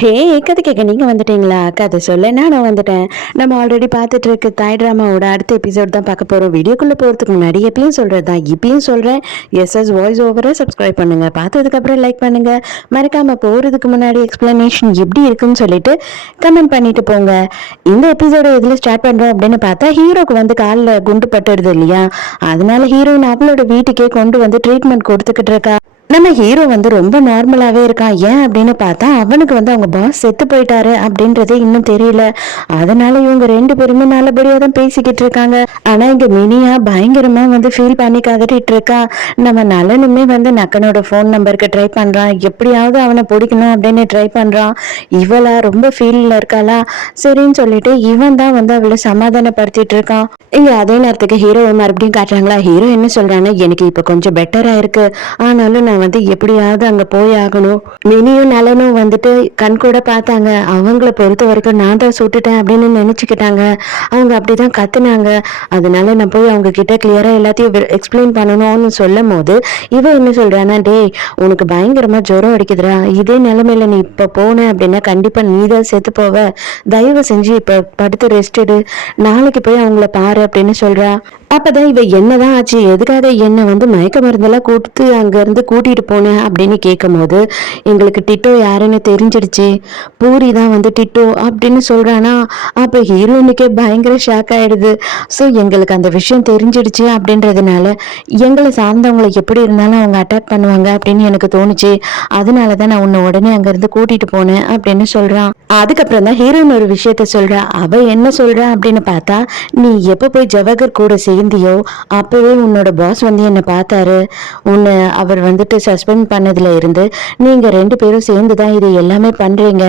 ஹே கதை கேட்க நீங்கள் வந்துட்டீங்களா? கதை சொல்ல நான் வந்துட்டேன். நம்ம ஆல்ரெடி பார்த்துட்டு இருக்க தாய் ட்ராமாவோட அடுத்த எபிசோட் தான் பார்க்க போகிறோம். வீடியோக்குள்ளே போகிறதுக்கு முன்னாடி எப்பயும் சொல்கிறது தான் இப்பயும் சொல்கிறேன். எஸ்எஸ் வாய்ஸ் ஓவரை சப்ஸ்கிரைப் பண்ணுங்கள், பார்த்ததுக்கப்புறம் லைக் பண்ணுங்கள், மறக்காமல் போகிறதுக்கு முன்னாடி எக்ஸ்ப்ளனேஷன் எப்படி இருக்குன்னு சொல்லிட்டு கமெண்ட் பண்ணிட்டு போங்க. இந்த எபிசோட எதில் ஸ்டார்ட் பண்ணுறோம் அப்படின்னு பார்த்தா, ஹீரோக்கு வந்து காலில் குண்டு பட்டுடுது இல்லையா, அதனால ஹீரோயின் அவளோட வீட்டுக்கே கொண்டு வந்து ட்ரீட்மெண்ட் கொடுத்துக்கிட்டு இருக்கா. நம்ம ஹீரோ வந்து ரொம்ப நார்மலாகவே இருக்கான். ஏன் அப்படின்னு பார்த்தா, அவனுக்கு வந்து அவங்க பாஸ் செத்து போயிட்டாரு அப்படின்றதே இன்னும் தெரியல. அதனால இவங்க ரெண்டு பேருமே நல்லபடியாக தான் பேசிக்கிட்டு இருக்காங்க. ஆனால் இங்கே மினியா பயங்கரமாக வந்து ஃபீல் பண்ணி கதறிட்டு இருக்கா. நம்ம நலனுமே வந்து நக்கனோட ஃபோன் நம்பருக்கு ட்ரை பண்ணுறான், எப்படியாவது அவனை பிடிக்கணும் அப்படின்னு ட்ரை பண்ணுறான். இவளா ரொம்ப ஃபீலில் இருக்காளா, சரின்னு சொல்லிட்டு இவன் தான் வந்து அவளை சமாதானப்படுத்திட்டு இருக்கான். இங்கே அதே நேரத்துக்கு ஹீரோவை மறுபடியும் காட்டுறாங்களா. ஹீரோ என்ன சொல்கிறான்னா, எனக்கு இப்போ கொஞ்சம் பெட்டராக இருக்கு, ஆனாலும் நான் வந்து எப்படியாவது அங்க போய் ஆகணும். மினியும் நலனும் வந்துட்டு கண் கூட பார்த்தாங்க. அவங்கள பொறுத்த வரைக்கும் நான் தான் சுட்டுட்டேன் அப்படின்னு நினைச்சுக்கிட்டாங்க. அவங்க அப்படிதான் கத்துனாங்க. அதனால நான் போய் அவங்க கிட்ட கிளியரா எல்லாத்தையும் எக்ஸ்பிளைன் பண்ணணும்னு சொல்லும் போது இவன் என்ன சொல்றானா, டேய் உனக்கு பயங்கரமா ஜுரம் அடிக்குதுடா, இதே நிலைமையில நீ இப்ப போன அப்படின்னா கண்டிப்பா நீ தான் செத்து போவ, தயவு செஞ்சு இப்ப படுத்து ரெஸ்ட் எடு, நாளைக்கு போய் அவங்கள பாரு அப்படின்னு சொல்றா. அப்பதான் இவ என்னதான் ஆச்சு, எதுக்காக என்ன வந்து மயக்க மருந்தெல்லாம் கொடுத்து அங்க இருந்து கூட்டிட்டு போனேன் அப்படின்னு கேட்கும் போது, எங்களுக்கு டிட்டோ யாருன்னு தெரிஞ்சிடுச்சு, பூரி தான் வந்து டிட்டோ அப்படின்னு சொல்றானா. அப்ப ஹீரோயினுக்கே பயங்கர ஷாக் ஆயிடுது. ஸோ எங்களுக்கு அந்த விஷயம் தெரிஞ்சிடுச்சு அப்படின்றதுனால எங்களை சார்ந்தவங்களை எப்படி இருந்தாலும் அவங்க அட்டாக் பண்ணுவாங்க அப்படின்னு எனக்கு தோணுச்சு, அதனாலதான் நான் உன்னை உடனே அங்க இருந்து கூட்டிட்டு போனேன் அப்படின்னு சொல்றான். அதுக்கப்புறம் தான் ஹீரோயின் ஒரு விஷயத்த சொல்றா. அவ என்ன சொல்றா அப்படின்னு பார்த்தா, நீ எப்ப போய் ஜவஹர் கூட சேர்ந்தியோ அப்பவே உன்னோட பாஸ் வந்து என்னை பார்த்தாரு, உன்னை அவர் வந்துட்டு சஸ்பெண்ட் பண்ணதுல இருந்து நீங்க ரெண்டு பேரும் சேர்ந்து தான் இது எல்லாமே பண்றீங்க,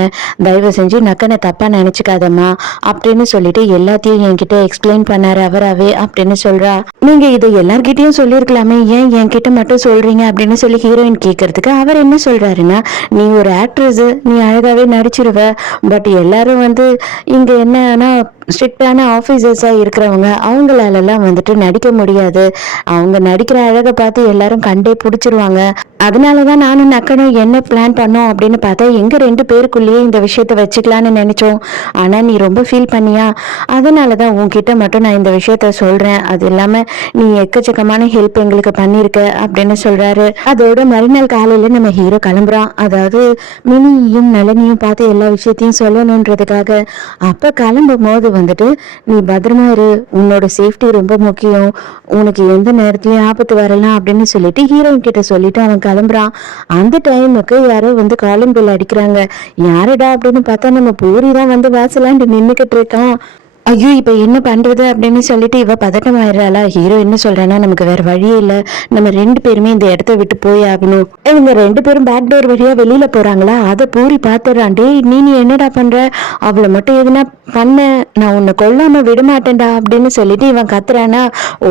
தயவு செஞ்சு நக்கனை தப்பா நினைச்சுக்காதம்மா அப்படின்னு சொல்லிட்டு எல்லாத்தையும் என்கிட்ட எக்ஸ்பிளைன் பண்ணாரு அவராவே அப்படின்னு சொல்றா. நீங்க இதை எல்லார்கிட்டயும் சொல்லியிருக்கலாமே, ஏன் என்கிட்ட மட்டும் சொல்றீங்க அப்படின்னு சொல்லி ஹீரோயின் கேட்கறதுக்கு அவர் என்ன சொல்றாருன்னா, நீ ஒரு ஆக்ட்ரஸ், நீ அழகாவே நடிச்சிருவ, பட் எல்லாரும் வந்து இங்க என்னன்னா ஸ்ட்ரிக்டான ஆஃபீஸர்ஸாக இருக்கிறவங்க, அவங்களாலலாம் வந்துட்டு நடிக்க முடியாது, அவங்க நடிக்கிற அழகை பார்த்து எல்லாரும் கண்டே பிடிச்சிருவாங்க, அதனால தான் நானும் நக்கனும் என்ன பிளான் பண்ணோம் அப்படின்னு பார்த்தா, எங்கள் ரெண்டு பேருக்குள்ளேயே இந்த விஷயத்த வச்சுக்கலான்னு நினச்சோம், ஆனால் நீ ரொம்ப ஃபீல் பண்ணியா, அதனால தான் உன்கிட்ட மட்டும் நான் இந்த விஷயத்த சொல்கிறேன், அது இல்லாமல் நீ எக்கச்சக்கமான ஹெல்ப் எங்களுக்கு பண்ணியிருக்க அப்படின்னு சொல்கிறாரு. அதோட மறுநாள் காலையில் நம்ம ஹீரோ கிளம்புறான். அதாவது மினியையும் நளினியும் பார்த்து எல்லா விஷயத்தையும் சொல்லணுன்றதுக்காக. அப்போ கிளம்பும் போது வந்துட்டு, நீ பத்திரமா இரு, உன்னோட சேஃப்டி ரொம்ப முக்கியம், உனக்கு எந்த நேரத்துலயும் ஆபத்து வரலாம் அப்படின்னு சொல்லிட்டு ஹீரோயின் கிட்ட சொல்லிட்டு அவன் கிளம்புறான். அந்த டைமுக்கு யாரோ வந்து காலிங் பெல் அடிக்கிறாங்க. யாருடா அப்படின்னு பார்த்தா, நம்ம பூரி தான் வந்து வாசலாண்டு நின்னுக்கிட்டு இருக்கான். ஐயோ இப்ப என்ன பண்றது அப்படின்னு சொல்லிட்டு இவ பதட்டம் ஆயிடுறாளா. ஹீரோ என்ன சொல்றானா, நமக்கு வேற வழியே இல்ல, நம்ம ரெண்டு பேருமே இந்த இடத்த விட்டு போய் ஆகணும். இவங்க ரெண்டு பேரும் பேக் டோர் வழியா வெளியில போறாங்களா. அதை பூரி பாத்துறான். டேய் நீ என்னடா பண்ற, அவளை மட்டும் எதுனா பண்ண நான் உன்னை கொல்லாம விட மாட்டேன்டா அப்படின்னு சொல்லிட்டு இவன் கத்துறானா.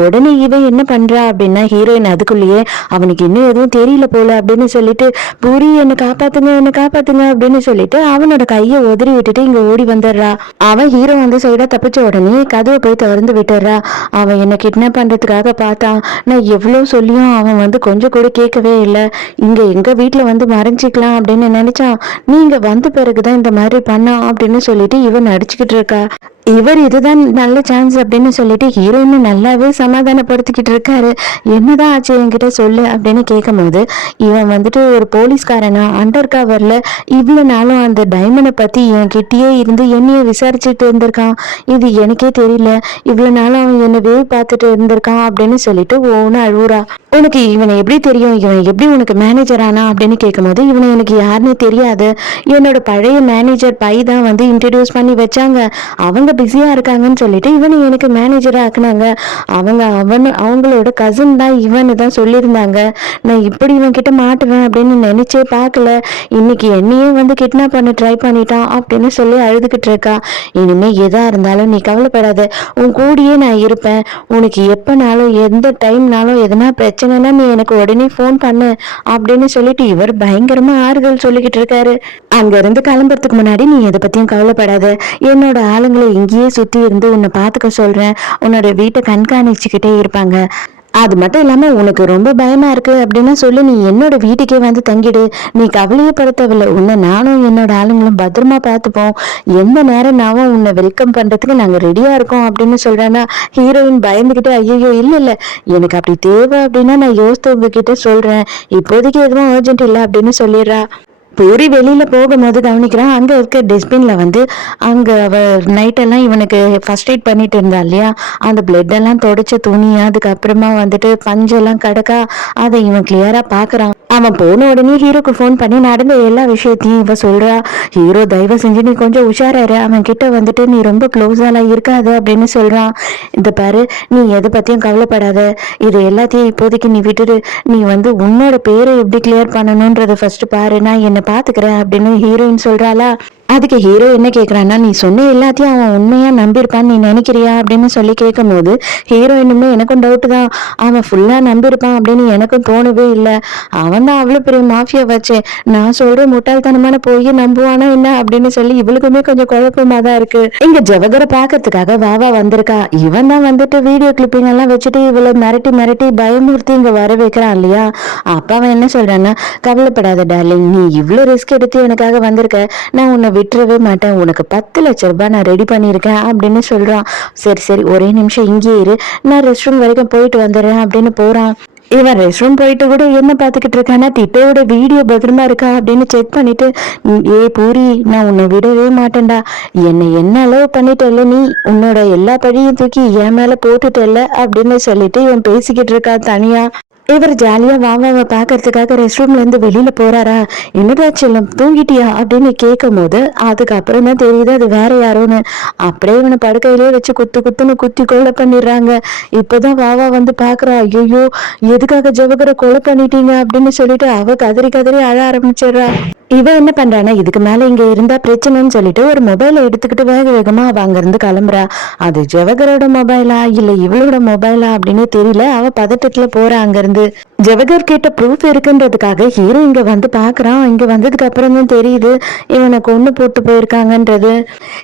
உடனே இவன் என்ன பண்றா அப்படின்னா, ஹீரோயின் அதுக்குள்ளேயே அவனுக்கு இன்னும் எதுவும் தெரியல போல அப்படின்னு சொல்லிட்டு, பூரி என்ன காப்பாத்துங்க என்ன காப்பாத்துங்க அப்படின்னு சொல்லிட்டு அவனோட கையை உதறி விட்டுட்டு இங்க ஓடி வந்துடுறா. அவன் ஹீரோ வந்து சைடா தப்பிச்ச உடனே கதவை போய் திறந்து விட்டுறா. அவன் என்ன கிட்னாப் பண்றதுக்காக பார்த்தான். நான் எவ்வளவு சொல்லியும் அவன் வந்து கொஞ்சம் கூட கேட்கவே இல்லை. இங்க எங்க வீட்டுல வந்து மறைஞ்சிக்கலாம் அப்படின்னு நினைச்சான், நீங்க வந்த பிறகுதான் இந்த மாதிரி பண்ணான் அப்படின்னு சொல்லிட்டு இவன் நடிச்சுக்கிட்டு இருக்கா. இவர் இதுதான் நல்ல சான்ஸ் அப்படின்னு சொல்லிட்டு ஹீரோயின் நல்லாவே சமாதானப்படுத்திக்கிட்டு இருக்காரு. என்னதான் ஆச்சு என்கிட்ட சொல்லு அப்படின்னு கேட்கும் போது, இவன் வந்துட்டு ஒரு போலீஸ்காரனா அண்டர் கவர்ல இவ்வளவு நாளும் அந்த டைமண்டை பத்தி என் கிட்டயே இருந்து என்னைய விசாரிச்சுட்டு இருந்திருக்கான், இது எனக்கே தெரியல, இவ்வளவு நாளும் அவன் என்னை வேவ் பார்த்துட்டு இருந்திருக்கான் அப்படின்னு சொல்லிட்டு ஒன்னு அழுவுறா. உனக்கு இவனை எப்படி தெரியும், இவன் எப்படி உனக்கு மேனேஜர் ஆனா அப்படின்னு கேட்கும் போது, இவனை எனக்கு யாருன்னு தெரியாது, என்னோட பழைய மேனேஜர் பை தான் வந்து இன்ட்ரடியூஸ் பண்ணி வச்சாங்க, அவங்க பிஸியா இருக்காங்கன்னு சொல்லிட்டு இவனை எனக்கு மேனேஜரா ஆக்குனாங்க, அவங்களோட கசின் தான் இவனு தான் சொல்லியிருந்தாங்க, நான் இப்படி இவன் கிட்ட மாட்டுவேன் அப்படின்னு நினைச்சே பார்க்கல, இன்னைக்கு என்னையே வந்து கிட்னாப் பண்ண ட்ரை பண்ணிட்டான் அப்படின்னு சொல்லி அழுதுகிட்டு இருக்கா. இனிமே எதா இருந்தாலும் நீ கவலைப்படாத, உன் கூடியே நான் இருப்பேன், உனக்கு எப்பனாலும் எந்த டைம்னாலும் எதனா பிரச்சனைனா நீ எனக்கு உடனே ஃபோன் பண்ணு அப்படின்னு சொல்லிட்டு இவர் பயங்கரமா ஆறுதல் சொல்லிக்கிட்டு இருக்காரு. அங்க இருந்து கிளம்புறதுக்கு முன்னாடி, நீ எதை பத்தியும் கவலைப்படாத, என்னோட ஆளுங்களை இங்கேயே சுத்தி இருந்து உன்னை பாத்துக்க சொல்றேன், உன்னோட வீட்டை கண்காணிச்சுக்கிட்டே இருப்பாங்க, அது மட்டும் இல்லாம உனக்கு ரொம்ப பயமா இருக்கு அப்படின்னா சொல்லு, நீ என்னோட வீட்டுக்கே வந்து தங்கிடு, நீ கவலையே பட தேவையில்ல, உன்னை நானும் என்னோட ஆளுங்களும் பத்திரமா பார்த்துப்போம், எந்த நேரம்னாவும் உன்னை வெல்கம் பண்றதுக்கு நாங்க ரெடியா இருக்கோம் அப்படின்னு சொல்றேன்னா ஹீரோயின் பயந்துகிட்டு ஐயோ இல்ல இல்ல, எனக்கு அப்படி தேவை அப்படின்னா நான் யோசித்து உங்ககிட்ட சொல்றேன், இப்போதைக்கு எதுவும் அர்ஜென்ட் இல்லை அப்படின்னு சொல்லிடுறா. பூரி வெளியில போகும்போது கவனிக்கிறான், அங்க இருக்க டஸ்ட்பின்ல வந்து அங்க அவ நைட்டெல்லாம் இவனுக்கு ஃபர்ஸ்ட் எய்ட் பண்ணிட்டு இருந்தா இல்லையா, அந்த பிளட் எல்லாம் தொடச்ச துணி, அதுக்கப்புறமா வந்துட்டு பஞ்செல்லாம் கிடக்கா, அதை இவன் கிளியரா பாக்குறான். அவன் போன உடனே ஹீரோக்கு ஃபோன் பண்ணி நடந்த எல்லா விஷயத்தையும் இவ சொல்றா. ஹீரோ தயவு செஞ்சு நீ கொஞ்சம் உஷாராரு, அவன் கிட்ட வந்துட்டு நீ ரொம்ப க்ளோஸாலாம் இருக்காத அப்படின்னு சொல்றான். இந்த பாரு, நீ எதை பத்தியும் கவலைப்படாத, இது எல்லாத்தையும் இப்போதைக்கு நீ விட்டுடு, நீ வந்து உன்னோட பேரை எப்படி கிளியர் பண்ணணும்ன்றத ஃபர்ஸ்ட் பாரு, நான் என்ன பாத்துக்கிறேன் அப்படின்னு ஹீரோயின் சொல்றாளா. அதுக்கு ஹீரோ என்ன கேக்குறான்னா, நீ சொன்ன எல்லாத்தையும் அவன் உண்மையா நம்பியிருப்பான்னு நீ நினைக்கிறியா அப்படின்னு சொல்லி கேட்கும் போது ஹீரோயினுமே எனக்கும் டவுட் தான், அவன் ஃபுல்லா நம்பியிருப்பான் அப்படின்னு எனக்கும் தோணவே இல்லை, அவன் தான் அவ்வளவு பெரிய மாஃபியா வச்சே, நான் சொல்ற முட்டாள்தனமான போய் நம்புவானா என்ன அப்படின்னு சொல்லி இவளுக்குமே கொஞ்சம் குழப்பமா தான் இருக்கு. இங்க ஜவகரை பாக்குறதுக்காக வாவா வந்திருக்கா, இவன் தான் வந்துட்டு வீடியோ கிளிப்பிங் எல்லாம் வச்சுட்டு இவளை மிரட்டி மிரட்டி பயமுறுத்தி இங்க வர வைக்கிறான் இல்லையா. அப்ப அவன் என்ன சொல்றான்னா, கவலைப்படாத டார்லிங், நீ இவ்வளவு ரிஸ்க் எடுத்து எனக்காக வந்திருக்க, நான் உன்னை விட்டுறவே மாட்டேன், உனக்கு 10 லட்சம் ரூபாய் நான் ரெடி பண்ணியிருக்கேன் அப்படின்னு சொல்றான். சரி சரி ஒரே நிமிஷம் இங்கே இரு, நான் ரெஸ்ட் ரூம் வரைக்கும் போயிட்டு வந்துடுறேன் அப்படின்னு போறான். இவன் ரெஸ்ட் ரூம் போயிட்டு கூட என்ன பார்த்துக்கிட்டு இருக்கானா, டிட்டோட வீடியோ பத்திரமா இருக்கா அப்படின்னு செக் பண்ணிட்டு, ஏ பூரி, நான் உன்னை விடவே மாட்டேன்டா, என்னை என்ன அளவு பண்ணிட்டல, நீ உன்னோட எல்லா பழியும் தூக்கி என் மேல போட்டுட்டல அப்படின்னு சொல்லிட்டு இவன் பேசிக்கிட்டு இருக்கா தனியா. இவர் ஜாலியா வாவாவை பாக்குறதுக்காக ரெஸ்ட் ரூம்ல இருந்து வெளியில போறாரா. என்னடா செல்லம் தூங்கிட்டியா அப்படின்னு கேட்கும் போது அதுக்கப்புறம் தான் தெரியுது அது வேற யாரோன்னு. அப்படியே இவனை படுக்கையிலேயே வச்சு குத்து குத்துன்னு குத்தி கொலை பண்ணிடுறாங்க. இப்பதான் வாவா வந்து பாக்குறா, ஐயோ எதுக்காக ஜவகரை கொலை பண்ணிட்டீங்க அப்படின்னு சொல்லிட்டு அவ கதறி கதறி அழ ஆரம்பிச்சிடுறா. இவன் என்ன பண்றானா, இதுக்கு மேல இங்க இருந்தா பிரச்சனைன்னு சொல்லிட்டு ஒரு மொபைலை எடுத்துக்கிட்டு வேக வேகமா அவ அங்க இருந்து கிளம்புறா. அது ஜவகரோட மொபைலா இல்ல இவளோட மொபைலா அப்படின்னு தெரியல, அவ பதட்டத்துல போறா அங்க இருந்து. ஜவகர் கிட்ட ப்ரூஃப் இருக்குன்றதுக்காக ஹீரோ இங்க வந்து பாக்குறான். இங்க வந்ததுக்கு அப்புறம் தான் தெரியுது இவனை கொண்டு போட்டு போயிருக்காங்கன்றது.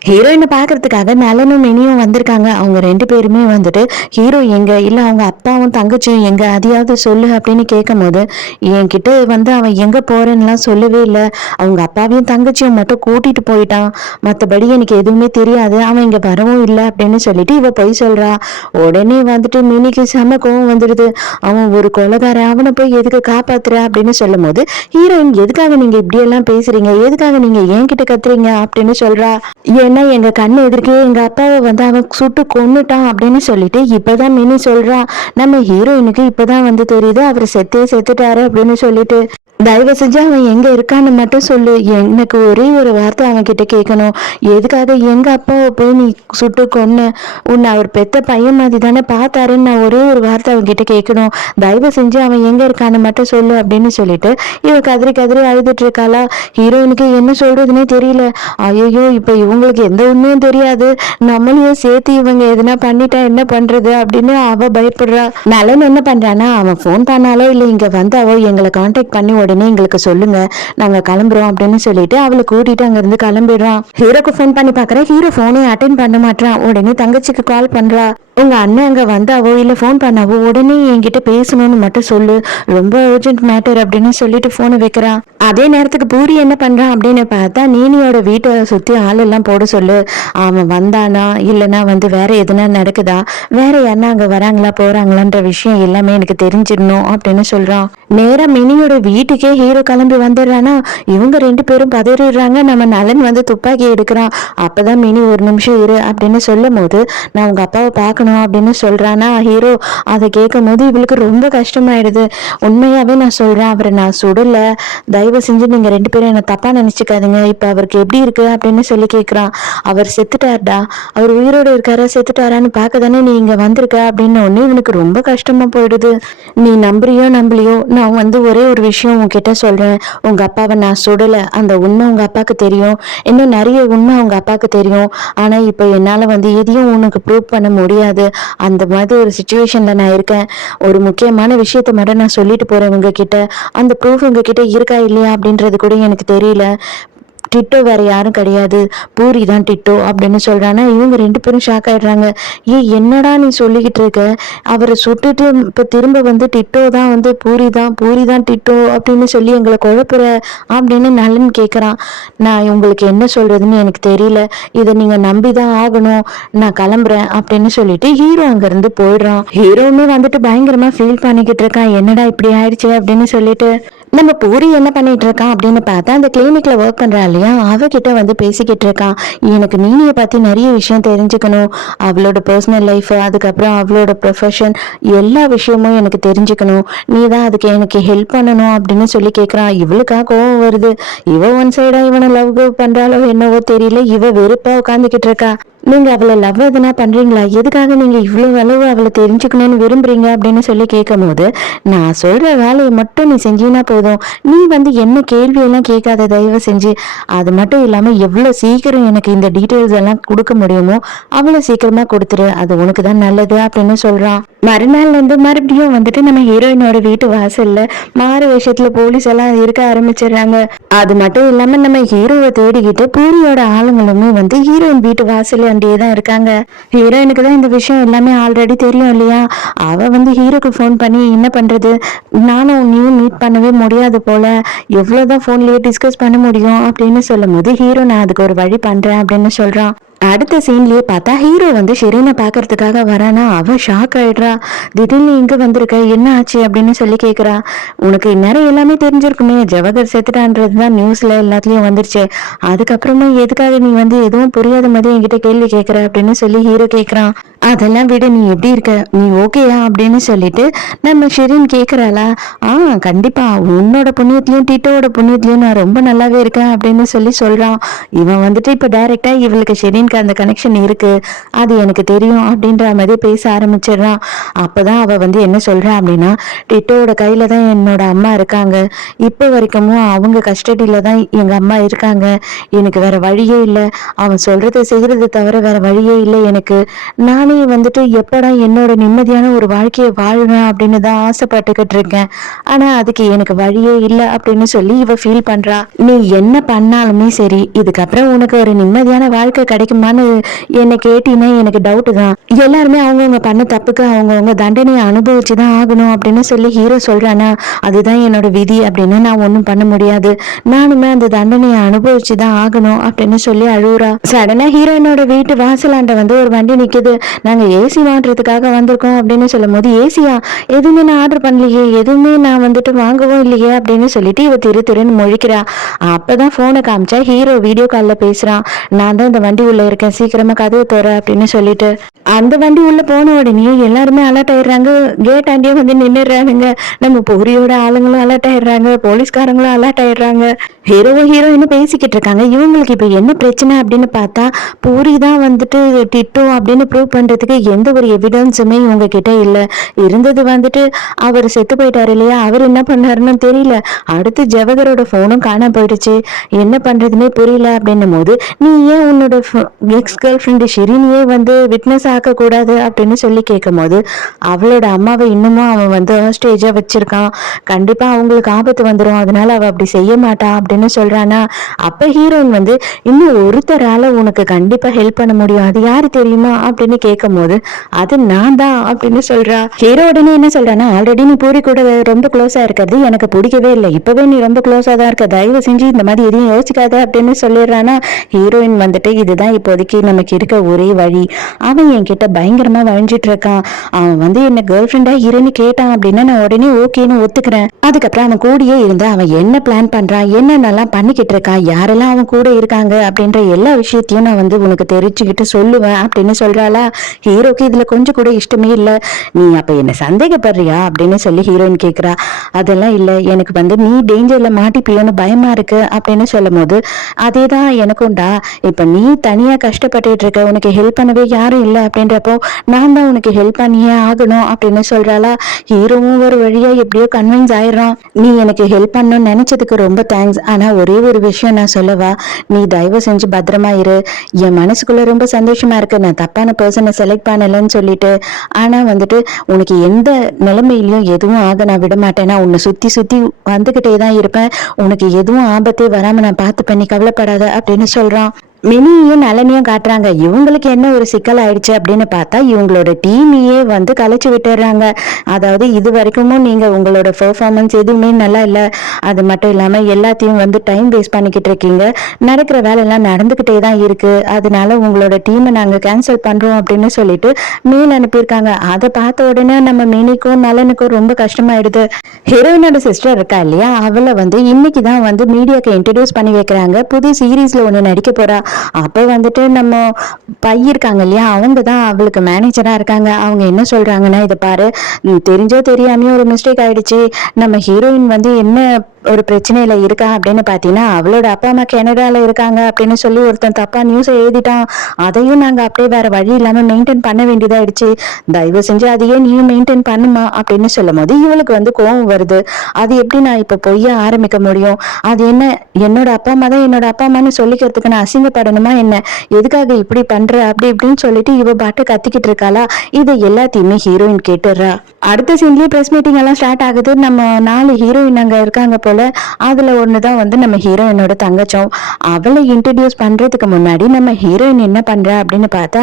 ஹீரோயினை பாக்குறதுக்காக நலனும் மினியும் வந்திருக்காங்க. அவங்க 2 பேருமே வந்துட்டு ஹீரோ எங்க இல்ல அவங்க அப்பாவும் தங்கச்சியும் எங்க அதையாவது சொல்லு அப்படின்னு கேட்கும் போது, என்கிட்ட வந்து அவன் எங்க போறேன்னுலாம் சொல்லவே இல்லை, அவங்க அப்பாவையும் தங்கச்சியும் மட்டும் கூட்டிட்டு போயிட்டான், மற்றபடி எனக்கு எதுவுமே தெரியாது, அவன் இங்க வரவும் இல்லை அப்படின்னு சொல்லிட்டு இவ பொய் சொல்றா. உடனே வந்துட்டு மினிக்கு செம கோவம் வந்துடுது. அவன் ஒரு கொலைகார, அவனை போய் எதுக்கு காப்பாத்துற அப்படின்னு சொல்லும் போது ஹீரோயின், எதுக்காக நீங்க இப்படி எல்லாம் பேசுறீங்க, எதுக்காக நீங்க என்கிட்ட கத்துறீங்க அப்படின்னு சொல்றா. ஏன்னா எங்க கண்ணு எதிர்க்கே எங்க அப்பாவை வந்து அவன் சுட்டு கொன்னுட்டான் அப்படின்னு சொல்லிட்டு இப்பதான் மினி சொல்றா. நம்ம ஹீரோயினுக்கு இப்பதான் வந்து தெரியுது அவர் செத்துட்டாரு அப்படின்னு சொல்லிட்டு. தயவு செஞ்சு அவன் எங்க இருக்கான்னு மட்டும் சொல்லு, எனக்கு ஒரே ஒரு வார்த்தை அவன் கிட்ட கேட்கணும், எதுக்காக எங்க அப்பாவை போய் நீ சுட்டு கொன்ன, உன்னை அவர் பெத்த பையன் மாதிரி தானே பார்த்தாருன்னு நான் ஒரே ஒரு வார்த்தை அவன் கிட்ட கேட்கணும், தயவு செஞ்சு அவன் எங்க இருக்கான்னு மட்டும் சொல்லு அப்படின்னு சொல்லிட்டு இவ கதறி கதறி அழுதுட்டு இருக்காளா. ஹீரோயினுக்கு என்ன சொல்றதுன்னே தெரியல. ஐயோ இப்ப இவங்களுக்கு எந்த உண்மையும் தெரியாது, நம்மளையும் சேர்த்து இவங்க எதுனா பண்ணிட்டா என்ன பண்றது அப்படின்னு அவ பயப்படுறா. நலன் என்ன பண்றானா, அவன் போன் பண்ணாலோ இல்ல இங்க வந்தாவோ எங்களை கான்டாக்ட் பண்ணி உடனே எங்களுக்கு சொல்லுங்க, நாங்க கிளம்புறோம் அப்படின்னு சொல்லிட்டு அவளை கூட்டிட்டு அங்க இருந்து கிளம்பிடுறான். ஹீரோக்கு போன் பண்ணி பாக்குறேன், ஹீரோ போனே அட்டென்ட் பண்ண மாட்டான். உடனே தங்கச்சிக்கு கால் பண்றா. உங்க அண்ணன் அங்க வந்தாவோ இல்ல போன் பண்ணாவோ உடனே என்கிட்ட பேசணும்னு மட்டும் சொல்லு, ரொம்ப அர்ஜென்ட் மேட்டர் அப்படின்னு சொல்லிட்டு போனை வைக்கிறான். அதே நேரத்துக்கு பூரி என்ன பண்றான் அப்படின்னு பார்த்தா, நீனியோட வீட்டை சுத்தி ஆள் எல்லாம் போட சொல்லு, அவன் வந்தானா இல்லைன்னா வந்து வேற எதுனா நடக்குதா, வேற யாருன்னா அங்க வராங்களா போறாங்களான்ற விஷயம் எல்லாமே எனக்கு தெரிஞ்சிடணும் அப்படின்னு சொல்றான். நேரா மினியோட வீட்டுக்கே ஹீரோ கிளம்பி வந்துடுறானா. இவங்க 2 பேரும் பதறிடுறாங்க. நம்ம நலன் வந்து துப்பாக்கி எடுக்கிறான். அப்பதான் மினி ஒரு நிமிஷம் இரு அப்படின்னு சொல்லும் போது, நான் உங்க அப்பாவை பார்க்கணும் அப்படின்னு சொல்றானா ஹீரோ. அதை கேட்கும் போது இவளுக்கு ரொம்ப கஷ்டமாயிடுது. உண்மையாவே நான் சொல்றேன், அவரை நான் சுடல, தயவு செஞ்சு நீங்க 2 பேரும் என்ன தப்பா நினைச்சுக்காதீங்க, இப்ப அவருக்கு எப்படி இருக்கு அப்படின்னு சொல்லி கேட்கிறான். அவர் செத்துட்டார்டா, அவர் உயிரோடு இருக்காரா செத்துட்டாரான்னு பார்க்க தானே நீ இங்க வந்திருக்க அப்படின்னு ஒண்ணு இவனுக்கு ரொம்ப கஷ்டமா போயிடுது. நீ நம்புறியோ நம்பலையோ, நான் வந்து ஒரே ஒரு விஷயம் உன்கிட்ட சொல்றேன், உங்க அப்பாவை நான் சுடல, அந்த உண்மை உங்க அப்பாவுக்கு தெரியும், இன்னும் நிறைய உண்மை உங்க அப்பாவுக்கு தெரியும், ஆனா இப்ப என்னால வந்து எதையும் உனக்கு ப்ரூவ் பண்ண முடியாது, அந்த மாதிரி ஒரு சுச்சுவேஷன்ல நான் இருக்கேன். ஒரு முக்கியமான விஷயத்த மட்டும் நான் சொல்லிட்டு போறேன் உங்ககிட்ட, அந்த ப்ரூஃப் உங்ககிட்ட இருக்கா இல்லையா அப்படின்றது கூட எனக்கு தெரியல, டிட்டோ வேற யாரும் கிடையாது, பூரி தான் டிட்டோ அப்படின்னு சொல்றானா. இவங்க 2 பேரும் ஷாக் ஆயிடுறாங்க. என்னடா நீ சொல்லிக்கிட்டு இருக்க, அவரை சுட்டுட்டு இப்ப திரும்ப வந்து டிட்டோ தான் வந்து பூரி தான் டிட்டோ அப்படின்னு சொல்லி எங்களை குழப்புற அப்படின்னு நலன் கேட்குறான். நான் உங்களுக்கு என்ன சொல்றதுன்னு எனக்கு தெரியல, இதை நீங்க நம்பிதான் ஆகணும், நான் கிளம்புறேன் அப்படின்னு சொல்லிட்டு ஹீரோ அங்கிருந்து போயிடுறான். ஹீரோவுமே வந்துட்டு பயங்கரமா ஃபீல் பண்ணிக்கிட்டு இருக்கான், என்னடா இப்படி ஆயிடுச்சு அப்படின்னு சொல்லிட்டு. நம்ம பூரி என்ன பண்ணிட்டு இருக்கான் அப்படின்னு பார்த்தா, அந்த கிளினிக்ல ஒர்க் பண்றா இல்லையா, அவகிட்ட வந்து பேசிக்கிட்டு இருக்கான். எனக்கு நீனியை பத்தி நிறைய விஷயம் தெரிஞ்சுக்கணும், அவளோட பர்சனல் லைஃப், அதுக்கப்புறம் அவளோட ப்ரொஃபஷன், எல்லா விஷயமும் எனக்கு தெரிஞ்சுக்கணும், நீ தான் அதுக்கு எனக்கு ஹெல்ப் பண்ணணும் அப்படின்னு சொல்லி கேட்குறான். இவளுக்கா கோவம் வருது. இவ ஒன் சைடா இவனை லவ் பண்றாளோ என்னவோ தெரியல, இவ வெறுப்பா உட்காந்துக்கிட்டு இருக்கா. நீங்க அவளை லவ் எதுனா பண்றீங்களா, எதுக்காக நீங்க இவ்வளவு அளவு அவளை தெரிஞ்சுக்கணும்னு விரும்புறீங்க அப்படின்னு சொல்லி கேட்கும் போது, நான் சொல்ற வேலையை மட்டும் நீ செஞ்சீங்கன்னா போதும், நீ வந்து என்ன கேள்வியெல்லாம் கேட்காத தயவு செஞ்சு, அது மட்டும் இல்லாம எவ்வளவு சீக்கிரம் எனக்கு இந்த டீட்டெயில்ஸ் எல்லாம் கொடுக்க முடியுமோ அவ்வளவு சீக்கிரமா கொடுத்துரு, அது உனக்கு தான் நல்லது அப்படின்னு சொல்றான். மறுநாள்ல இருந்து மறுபடியும் வந்துட்டு நம்ம ஹீரோயினோட வீட்டு வாசல்ல மாறு விஷயத்துல போலீஸ் எல்லாம் இருக்க ஆரம்பிச்சிடுறாங்க. அது மட்டும் இல்லாம நம்ம ஹீரோவை தேடிக்கிட்டு பூரியோட ஆளுங்களுமே வந்து ஹீரோயின் வீட்டு வாசல் அண்டியே தான் இருக்காங்க. ஹீரோயினுக்கு தான் இந்த விஷயம் எல்லாமே ஆல்ரெடி தெரியும் இல்லையா. அவ வந்து ஹீரோக்கு ஃபோன் பண்ணி, என்ன பண்றது, நானும் நீயும் மீட் பண்ணவே முடியாது போல, எவ்வளவுதான் போன்லயே டிஸ்கஸ் பண்ண முடியும் அப்படின்னு சொல்லும் போது, ஹீரோ நான் அதுக்கு ஒரு வழி பண்றேன் அப்படின்னு சொல்றான். அடுத்த சீன்லயே பார்த்தா ஹீரோ வந்து ஷெரீனை பாக்குறதுக்காக வரானா. அவ ஷாக் ஆயிடுறா. திடீர்னு இங்க வந்திருக்க, என்ன ஆச்சு அப்படின்னு சொல்லி கேக்குறா. உனக்கு இந்நேரம் எல்லாமே தெரிஞ்சிருக்குமே, ஜவஹர் செத்துட்டான்றதுதான் நியூஸ்ல எல்லாத்துலயும் வந்துருச்சு, அதுக்கப்புறமா எதுக்காக நீ வந்து எதுவும் புரியாத மாதிரி என்கிட்ட கேள்வி கேட்கற அப்படின்னு சொல்லி ஹீரோ கேக்குறான். அதெல்லாம் விட, நீ எப்படி இருக்க, நீ ஓகேயா அப்படின்னு சொல்லிட்டு நம்ம ஷெரீன் கேக்குறாளா. கண்டிப்பா, உன்னோட புண்ணியத்திலயும் டிட்டோட புண்ணியத்திலயும் நான் ரொம்ப நல்லாவே இருக்கேன் அப்படின்னு சொல்லி சொல்றான். இவன் வந்துட்டு இப்ப டைரக்டா இவளுக்கு ஷெரீனுக்கு அந்த கனெக்ஷன் இருக்கு, அது எனக்கு தெரியும் அப்படின்ற மாதிரி பேச ஆரம்பிச்சிடுறான். அப்பதான் அவ வந்து என்ன சொல்றா அப்படின்னா, டிட்டோட கையில தான் என்னோட அம்மா இருக்காங்க, இப்போ வரைக்கும் அவங்க கஸ்டடியில தான் எங்க அம்மா இருக்காங்க, எனக்கு வேற வழியே இல்லை, அவன் சொல்றதை செய்யறதை தவிர வேற வழியே இல்லை எனக்கு, நானே வந்துட்டு எப்படா என்னோட நிம்மதியான ஒரு வாழ்க்கையை வாழ்வேன் அப்படின்னு தான் ஆசைப்பட்டுக்கிட்டு இருக்கேன், ஆனா அதுக்கு எனக்கு வழியே இல்லை அப்படின்னு சொல்லி இவ ஃபீல் பண்றா. நீ என்ன பண்ணாலுமே சரி, இதுக்கப்புறம் உனக்கு ஒரு நிம்மதியான வாழ்க்கை கிடைக்குமான்னு என்ன கேட்டீங்கன்னா எனக்கு டவுட் தான். எல்லாருமே அவங்கவுங்க பண்ண தப்புக்கு அவங்கவுங்க தண்டனையை அனுபவிச்சுதான் ஆகணும் அப்படின்னு சொல்லி ஹீரோ சொல்றானா. அதுதான் என்னோட விதி அப்படின்னு நான் ஒன்றும் பண்ண முடியாது, நானுமே அந்த தண்டனையை அனுபவிச்சுதான் ஆகணும் அப்படின்னு சொல்லி அழுகுறா. சடனா ஹீரோயினோட வீட்டு வாசலாண்ட வந்து ஒரு வண்டி நிக்குது. நாங்க ஏசி வாங்குறதுக்காக வந்திருக்கோம் அப்படின்னு சொல்லும் போது, ஏசியா, எதுவுமே நான் ஆர்டர் பண்ணலையே, எதுவுமே நான் வந்துட்டு வாங்கவும் இல்லையே அப்படின்னு சொல்லிட்டு இவ திருன்னு முழிக்கிறா. அப்பதான் போனை காமிச்சா ஹீரோ வீடியோ கால்ல பேசுறான். நான் தான் இந்த வண்டி உள்ள இருக்கேன், சீக்கிரமா கதவு தோற அப்படின்னு சொல்லிட்டு. அந்த வண்டி உள்ள போன உடனே எல்லாருமே அலர்ட் ஆயிடுறாங்க. கேட் ஆண்டியே வந்து நின்னுறானுங்க. நம்ம பூரியோட ஆளுங்களும் அலர்ட் ஆயிடுறாங்க, போலீஸ்காரங்களும் அலர்ட் ஆயிடுறாங்க. ஹீரோயினும் பேசிக்கிட்டு இருக்காங்க. இவங்களுக்கு இப்ப என்ன பிரச்சனை அப்படின்னு பார்த்தா, பூரி தான் வந்துட்டு டிட்டோ அப்படின்னு ப்ரூவ் பண்றதுக்கு எந்த ஒரு எவிடன்ஸுமே இவங்க கிட்ட இல்ல. இருந்தது வந்துட்டு அவர் செத்து போயிட்டாரு இல்லையா, அவர் என்ன பண்ணாருன்னு தெரியல, அடுத்து ஜவஹரோட போனும் காணாம போயிடுச்சு, என்ன பண்றதுன்னே புரியல அப்படின்னும் போது, நீ ஏன் உன்னோட எக்ஸ் கேர்ள் ஃப்ரெண்டு ஷெரீனையே வந்து விட்னஸ் ஆக்க கூடாது அப்படின்னு சொல்லி கேட்கும் போது, அவளோட அம்மாவை இன்னமும் அவன் வந்து ஹாஸ்டேஜா வச்சிருக்கான், கண்டிப்பா அவங்களுக்கு ஆபத்து வந்துடும், அதனால அவ அப்படி செய்ய மாட்டா அப்படின்னு சொல்றானா. அப்ப ஹீரோயின் வந்து, இன்னும் ஒருத்தரால உனக்கு கண்டிப்பா ஹெல்ப் பண்ண முடியும், அது யாரு தெரியுமா அப்படின்னு கேட்கும் போது, அது நான் தான் அப்படின்னு சொல்றா. ஹீரோ உடனே என்ன சொல்றானா, ஆல்ரெடி நீ பூரி கூட ரொம்ப க்ளோஸா இருக்கிறது எனக்கு பிடிக்கவே இல்லை, இப்பவே நீ ரொம்ப க்ளோஸா தான் இருக்க, தயவு செஞ்சு இந்த மாதிரி எதையும் யோசிக்காத அப்படின்னு சொல்லிடுறானா. ஹீரோயின் வந்துட்டு, இதுதான் இப்போதைக்கு நமக்கு இருக்க ஒரே வழி, அவன் என்கிட்ட பயங்கரமா வழிஞ்சிட்டு இருக்கான், அவன் வந்து என்ன கேர்ள் ஃப்ரெண்டா இருன்னு கேட்டான் அப்படின்னா நான் உடனே ஓகேன்னு ஒத்துக்கிறேன், அதுக்கப்புறம் அவன் கூடயே இருந்து அவன் என்ன பிளான் பண்றான், என்னென்னலாம் பண்ணிக்கிட்டு இருக்கான், யாரெல்லாம் அவன் கூட இருக்காங்க அப்படின்ற எல்லா விஷயத்தையும் நான் வந்து உனக்கு தெரிஞ்சுக்கிட்டு சொல்லுவேன் அப்படின்னு சொல்றாளா. ஹீரோக்கு இதுல கொஞ்சம் கூட இஷ்டமே இல்ல. நீ அப்ப என்ன சந்தேகப்படுறியா அப்படின்னு சொல்லி ஹீரோயின் கேக்குறா. அதெல்லாம் இல்ல, எனக்கு வந்து நீ டேஞ்சர்ல மாட்டிப்பியோன்னு பயமா இருக்கு அப்படின்னு சொல்லும் போது, அதேதான் எனக்கும்டா, இப்ப நீ தனியா கஷ்டப்பட்டுட்டு இருக்க, உனக்கு ஹெல்ப் பண்ணவே யாரும் இல்லை அப்படின்றப்போ நான் தான் உனக்கு ஹெல்ப் பண்ணியே ஆகணும் அப்படின்னு சொல்றாளா. ஹீரோவும் ஒரு வழியா எப்படியோ கன்வின்ஸ் ஆயிடுறான். நீ எனக்கு ஹெல்ப் பண்ணணும்னு நினைச்சதுக்கு ரொம்ப தேங்க்ஸ், ஆனா ஒரே ஒரு விஷயம் நான் சொல்லவா, நீ தயவு செஞ்சு பத்திரமா இரு, என் மனசுக்குள்ள ரொம்ப சந்தோஷமா இருக்கு, நான் தப்பான பர்சனை நான் செலக்ட் பண்ணலைன்னு சொல்லிட்டு. ஆனா வந்துட்டு உனக்கு எந்த நிலைமையிலயும் எதுவும் ஆக நான் விட மாட்டேன்னா, உன்னை சுத்தி சுத்தி வந்துகிட்டே தான் இருப்பேன், உனக்கு எதுவும் ஆபத்தே வராம நான் பார்த்துப்பேன், நீ கவலைப்படாத அப்படின்னு சொல்றான். மினியும் நலனையும் காட்டுறாங்க. இவங்களுக்கு என்ன ஒரு சிக்கல் ஆயிடுச்சு அப்படின்னு பார்த்தா, இவங்களோட டீமையே வந்து கலைச்சு விட்டுறாங்க. அதாவது இது வரைக்கும் நீங்க உங்களோட பெர்ஃபார்மன்ஸ் எதுவுமே நல்லா இல்லை, அது மட்டும் இல்லாம எல்லாத்தையும் வந்து டைம் வேஸ்ட் பண்ணிக்கிட்டு இருக்கீங்க, நடக்கிற வேலையெல்லாம் நடந்துகிட்டே தான் இருக்கு, அதனால உங்களோட டீமை நாங்க கேன்சல் பண்றோம் அப்படின்னு சொல்லிட்டு மெயில் அனுப்பியிருக்காங்க. அதை பார்த்த உடனே நம்ம மினிக்கும் நலனுக்கும் ரொம்ப கஷ்டமாயிடுது. ஹீரோயினோட சிஸ்டர் இருக்கா இல்லையா, அவளை வந்து இன்னைக்கு தான் வந்து மீடியாக்கு இன்ட்ரடியூஸ் பண்ணி வைக்கிறாங்க. புது சீரீஸ்ல ஒன்று நடிக்க போறா. அப்போ வந்துட்டு நம்ம இருக்காங்க இல்லையா, அவங்க தான் அவளுக்கு மேனேஜரா இருக்காங்க. அவங்க என்ன சொல்றாங்கன்னா, இதை பாரு, தெரிஞ்சோ தெரியாமையோ ஒரு மிஸ்டேக் ஆயிடுச்சு, நம்ம ஹீரோயின் வந்து என்ன ஒரு பிரச்சனையில இருக்கா அப்படின்னு பாத்தீங்கன்னா, அவளோட அப்பா அம்மா கனடால இருக்காங்க அப்படின்னு சொல்லி ஒருத்தன் தப்பா நியூஸ் எழுதிட்டான். அதையும் நாங்க அப்படியே வேற வழி இல்லாம மெயின்டைன் பண்ண வேண்டியதாயிடுச்சு, தயவு செஞ்சு அதையே நீயும் மெயின்டைன் பண்ணுமா அப்படின்னு சொல்லும் போது இவளுக்கு வந்து கோவம் வருது. அது எப்படி நான் இப்ப பொய்ய ஆரம்பிக்க முடியும், அது என்ன என்னோட அப்பா அம்மா தான் என்னோட அப்பா அம்மான்னு சொல்லிக்கிறதுக்கு நான் அசிங்கப்படணுமா என்ன, எதுக்காக இப்படி பண்ற அப்படி இப்படின்னு சொல்லிட்டு இவ பாட்டு கத்திக்கிட்டு இருக்காளா. இதை எல்லாத்தையுமே ஹீரோயின் கேட்டுடுறா. அடுத்த சீன்லயே பிரஸ் மீட்டிங் எல்லாம் ஸ்டார்ட் ஆகுது. நம்ம 4 ஹீரோயின் அங்க இருக்காங்க போல. அதுல ஒண்ணுதான் வந்து நம்ம ஹீரோயினோட தங்கச்சம். அவளை இன்ட்ரடியூஸ் பண்றதுக்கு முன்னாடி நம்ம ஹீரோயின் என்ன பண்றா அப்படின்னு பார்த்தா,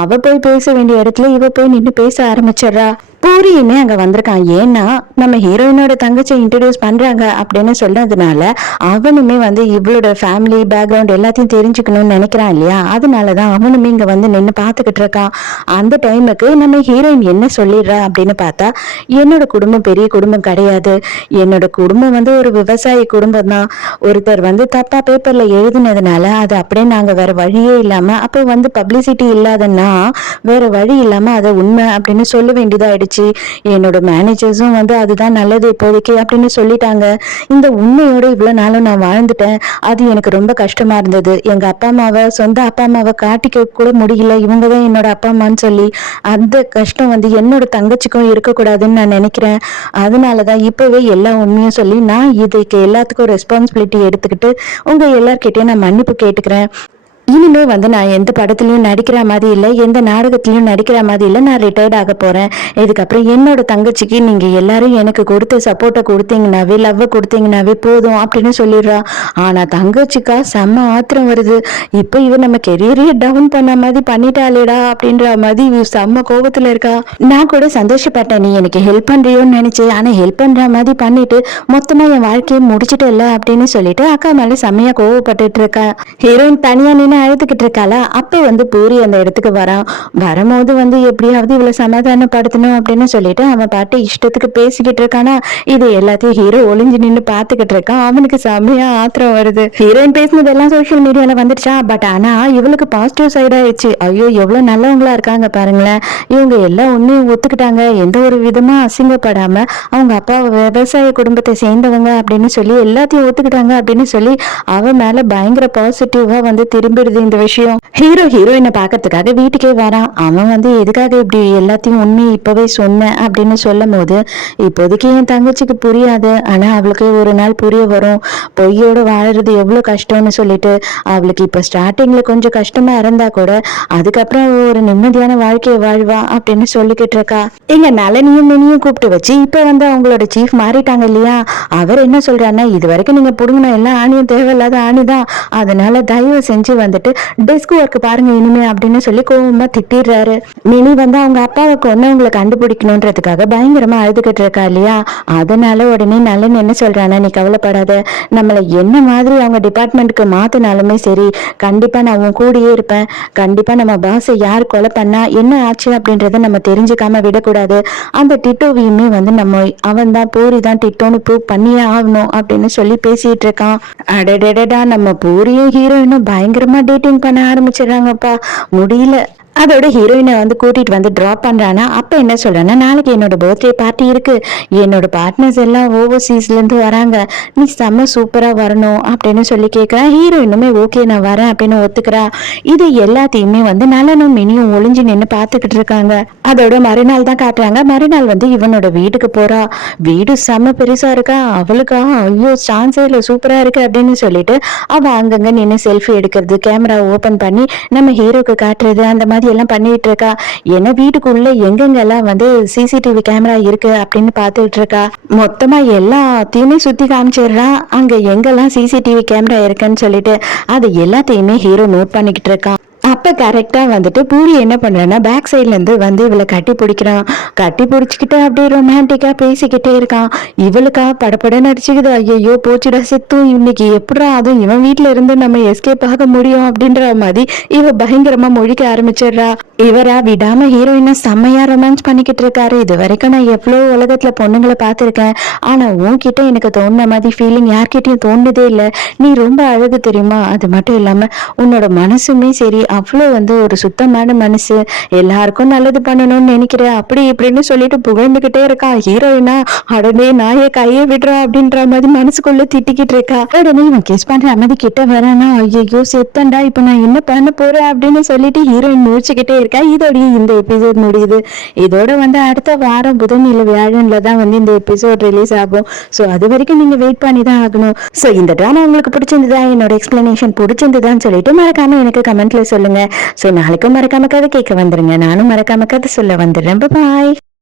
அவ போய் பேச வேண்டிய இடத்துல இவ போய் நின்று பேச ஆரம்பிச்சிடுறா. பூரியுமே அங்க வந்திருக்கான். ஏன்னா நம்ம ஹீரோயினோட தங்கச்சி இன்ட்ரடியூஸ் பண்றாங்க அப்படின்னு சொன்னதுனால அவனுமே வந்து இவளோட ஃபேமிலி பேக்ரவுண்ட் எல்லாத்தையும் தெரிஞ்சுக்கணும்னு நினைக்கிறான் இல்லையா, அதனாலதான் அவனுமே இங்க வந்து நின்று பார்த்துக்கிட்டு இருக்கான். அந்த டைமுக்கு நம்ம ஹீரோயின் என்ன சொல்லிடுறா அப்படின்னு பார்த்தா, என்னோட குடும்பம் பெரிய குடும்பம் கிடையாது, என்னோட குடும்பம் வந்து ஒரு விவசாய குடும்பம் தான், ஒருத்தர் வந்து தப்பா பேப்பர்ல எழுதுனதுனால அது அப்படியே நாங்க வேற வழியே இல்லாம, அப்போ வந்து பப்ளிசிட்டி இல்லாதன்னா வேற வழி இல்லாம அதை உண்மை அப்படின்னு சொல்ல வேண்டியதாயிடுச்சு. என்னோட மேனேஜர்ஸும் வந்து அதுதான் நல்லது இப்போதைக்கு அப்படின்னு சொல்லிட்டாங்க. இந்த உண்மையோட இவ்வளவு நாளும் நான் வாழ்ந்துட்டேன், அது எனக்கு ரொம்ப கஷ்டமா இருந்தது. எங்க அப்பா அம்மாவை, சொந்த அப்பா அம்மாவை காட்டிக்க கூட முடியல, இவங்கதான் என்னோட அப்பா அம்மான்னு சொல்லி. அந்த கஷ்டம் வந்து என்னோட தங்கச்சிக்கும் இருக்கக்கூடாதுன்னு நான் நினைக்கிறேன். அதனாலதான் இப்பவே எல்லா உண்மையும் சொல்லி நான் இதுக்கு எல்லாத்துக்கும் ரெஸ்பான்சிபிலிட்டி எடுத்துக்கிட்டு உங்க எல்லார்கிட்டயும் நான் மன்னிப்பு கேட்டுக்கிறேன். இனிமே வந்து நான் எந்த படத்துலயும் நடிக்கிற மாதிரி இல்லை, எந்த நாடகத்திலயும் நடிக்கிற மாதிரி இல்லை, நான் ரிட்டையர்ட் ஆக போறேன். இதுக்கப்புறம் என்னோட தங்கச்சிக்கு நீங்க எல்லாரும் எனக்கு கொடுத்த சப்போர்ட்டை கொடுத்தீங்கன்னாவே, லவ் கொடுத்தீங்கன்னாவே போதும் அப்படின்னு சொல்லிடுறா. ஆனா தங்கச்சிக்கா செம்ம ஆத்திரம் வருது. இப்போ இவ நம்ம கெரியரே டவுன் பண்ண மாதிரி பண்ணிட்டாளேடா அப்படின்ற மாதிரி இவ செம்ம கோபத்துல இருக்கா. நான் கூட சந்தோஷப்பட்டேன், நீ எனக்கு ஹெல்ப் பண்றியோன்னு நினைச்சேன், ஆனா ஹெல்ப் பண்ற மாதிரி பண்ணிட்டு மொத்தமா என் வாழ்க்கையை முடிச்சிட்டல அப்படின்னு சொல்லிட்டு அக்கா மேல செம்மையா கோவப்பட்டுட்டு இருக்கா. ஹீரோயின் தனியா நின்று அழுதுகிட்டு இருக்காளா. அப்ப வந்து பூரி அந்த இடத்துக்கு வரான். வரும்போது வந்து எப்படியாவது இவ்வளவு சமாதானப்படுத்தணும் அப்படின்னு சொல்லிட்டு அவன் பாட்டு இஷ்டத்துக்கு பேசிக்கிட்டு இருக்கானா. இது எல்லாத்தையும் ஹீரோ ஒளிஞ்சு நின்று பாத்துக்கிட்டு இருக்கான். அவனுக்கு செம்மையா ஆத்திரம் வருது. ஹீரோயின் பேசினது எல்லாம் சோசியல் மீடியால வந்துடுச்சா. பட் ஆனா இவளுக்கு பாசிட்டிவ் சைட் ஆயிடுச்சு. ஐயோ எவ்வளவு நல்லவங்களா இருக்காங்க பாருங்களேன், இவங்க எல்லாம் உண்மையும் ஒத்துக்கிட்டாங்க, எந்த ஒரு விதமா அசிங்கப்படாம அவங்க அப்பா விவசாய குடும்பத்தை சேர்ந்தவங்க அப்படின்னு சொல்லி எல்லாத்தையும் ஒத்துக்கிட்டாங்க அப்படின்னு சொல்லி அவன் மேல பயங்கர பாசிட்டிவா வந்து திரும்பி இந்த விஷயம். ஹீரோயினை பாக்கிறதுக்காக வீட்டுக்கே வரான். அவன் வந்து எதுக்காக இப்படி எல்லாத்தையும் உண்மையை இப்பவே சொன்ன அப்படின்னு சொல்லும் போது, இப்போதைக்கு என் தங்கச்சிக்கு புரியாது, ஆனா அவளுக்கு ஒரு நாள் புரிய வரும், பொய்யோட வாழறது எவ்வளவு கஷ்டம்னு சொல்லிட்டு. அவளுக்கு இப்ப ஸ்டார்டிங்ல கொஞ்சம் கஷ்டமா இருந்தா கூட அதுக்கப்புறம் ஒரு நிம்மதியான வாழ்க்கையை வாழ்வா அப்படின்னு சொல்லிக்கிட்டு இருக்கா. எங்க நலனையும் மினியும் கூப்பிட்டு வச்சு இப்ப வந்து அவங்களோட சீஃப் மாறிட்டாங்க இல்லையா, அவர் என்ன சொல்றாருன்னா, இது வரைக்கும் நீங்க புடுங்கின எல்லா ஆணியும் தேவையில்லாத ஆணிதான், அதனால தயவு செஞ்சு வந்துட்டு டெஸ்க் ஒர்க் பாருங்க இனிமே அப்படின்னு சொல்லி கோவமா திட்டிடுறாரு. மினி வந்து அவங்க அப்பாவை கொன்னவங்களை கண்டுபிடிக்கணும்ன்றதுக்காக பயங்கரமா அழுதுகிட்டு இருக்கா இல்லையா, அதனால உடனே நலன் என்ன சொல்றானா, நீ கவலைப்படாத, நம்மள என்ன மாதிரி அவங்க டிபார்ட்மெண்ட்டுக்கு மாத்தினாலுமே சரி, கண்டிப்பா நான் உன் கூடயே இருப்பேன், கண்டிப்பா நம்ம பாஸை யார் கொலை பண்ணா என்ன ஆச்சு அப்படின்றத நம்ம தெரிஞ்சுக்காம விடக்கூடாது, அந்த டிட்டோவையுமே வந்து நம்ம அவன் தான் பூரி தான் டிட்டோன்னு ப்ரூவ் பண்ணியே ஆகணும் அப்படின்னு சொல்லி பேசிட்டு இருக்கான். அடடடா, நம்ம பூரியும் ஹீரோயினும் பயங்கரமா டேட்டிங் பண்ண ஆரம்பிச்சிடுறாங்கப்பா, முடியல. அதோட ஹீரோயினை வந்து கூட்டிட்டு வந்து ட்ராப் பண்றானா. அப்ப என்ன சொல்றானா, நாளைக்கு என்னோட பர்த்டே பார்ட்டி இருக்கு, என்னோட பார்ட்னர்ஸ் எல்லாம் ஓவர்சீஸ்ல இருந்து வராங்க, நீ செம்ம சூப்பரா வரணும் அப்படின்னு சொல்லி கேட்கிறா. ஹீரோயினுமே ஓகே நான் வரேன் அப்படின்னு ஒத்துக்கிறா. இது எல்லாத்தையுமே வந்து நலனும் மினியும் ஒளிஞ்சு நின்று பார்த்துக்கிட்டு இருக்காங்க. அதோட மறுநாள் தான் காட்டுறாங்க. மறுநாள் வந்து இவனோட வீட்டுக்கு போறா. வீடு செம்ம பெருசா இருக்கா. அவளுக்கா ஐயோ சான்ஸே இல்லை, சூப்பரா இருக்கு அப்படின்னு சொல்லிட்டு அவ அங்கங்க நின்று செல்ஃபி எடுக்கிறது, கேமரா ஓபன் பண்ணி நம்ம ஹீரோக்கு காட்டுறது, அந்த மாதிரி மாதிரி எல்லாம் பண்ணிட்டு இருக்கா. ஏன்னா வீட்டுக்குள்ள எங்கெங்கெல்லாம் வந்து சிசிடிவி கேமரா இருக்கு அப்படின்னு பார்த்துட்டு இருக்கா. மொத்தமா எல்லாத்தையுமே சுத்தி காமிச்சிடுறா, அங்க எங்கெல்லாம் சிசிடிவி கேமரா இருக்குன்னு சொல்லிட்டு. அது எல்லாத்தையுமே ஹீரோ நோட் பண்ணிக்கிட்டு இருக்கான். அப்ப கரெக்டா வந்துட்டு பூரி என்ன பண்றான்னா பேக் சைட்ல இருந்து வந்து இவளை கட்டி பிடிக்கிறான். கட்டி பிடிச்சிக்கிட்டு அப்படியே ரொமான்டிக்கா பேசிக்கிட்டே இருக்கான். இவளுக்கா படப்படன்னு அடிச்சுக்குது. ஐயோ போச்சுடா செத்தும், இன்னைக்கு எப்படா அதுவும் இவன் வீட்டுல இருந்து நம்ம எஸ்கேப் ஆக முடியும் அப்படின்ற மாதிரி இவ பயங்கரமா முழிக்க ஆரம்பிச்சிடுறா. இவரா விடாம ஹீரோயினை செம்மையா ரொமான்ஸ் பண்ணிக்கிட்டு இருக்காரு. இது வரைக்கும் நான் எவ்வளவு உலகத்துல பொண்ணுங்களை பார்த்திருக்கேன், ஆனா உன்கிட்ட எனக்கு தோணுன மாதிரி ஃபீலிங் யார்கிட்டயும் தோணுதே இல்லை. நீ ரொம்ப அழகு தெரியுமா, அது மட்டும் இல்லாம உன்னோட மனசுமே சரி அவ்வளோ வந்து ஒரு சுத்தமான மனசு, எல்லாருக்கும் நல்லது பண்ணணும்னு நினைக்கிறேன் அப்படி இப்படின்னு சொல்லிட்டு புகழ்ந்துகிட்டே இருக்கா. ஹீரோயினா உடனே நாயை கையை விடுறா அப்படின்ற மாதிரி மனசுக்குள்ள திட்டிக்கிட்டு இருக்கா. உடனே இவன் கிஸ் பண்ற மாதிரி கிட்ட வரானா, ஐயோ செத்தண்டா, இப்ப நான் என்ன பண்ண போறேன் அப்படின்னு சொல்லிட்டு ஹீரோயின் முடிச்சுக்கிட்டே இருக்கா. இதோடய இந்த எபிசோட் முடியுது. இதோட வந்து அடுத்த வாரம் புதன் இல்ல வியாழன்ல தான் வந்து இந்த எபிசோட் ரிலீஸ் ஆகும். ஸோ அது வரைக்கும் நீங்க வெயிட் பண்ணி தான் ஆகணும். ஸோ இந்த ட்ராமா உங்களுக்கு பிடிச்சிருந்ததா, என்னோட எக்ஸ்பிளனேஷன் பிடிச்சிருந்ததான்னு சொல்லிட்டு மறக்காம எனக்கு கமெண்ட்ல சொல்லுங்க. ஸோ நாளைக்கும் மறக்காம கதை கேட்க வந்துருங்க. நானும் மறக்காம கதை சொல்ல வந்துடுறேன். பாய்.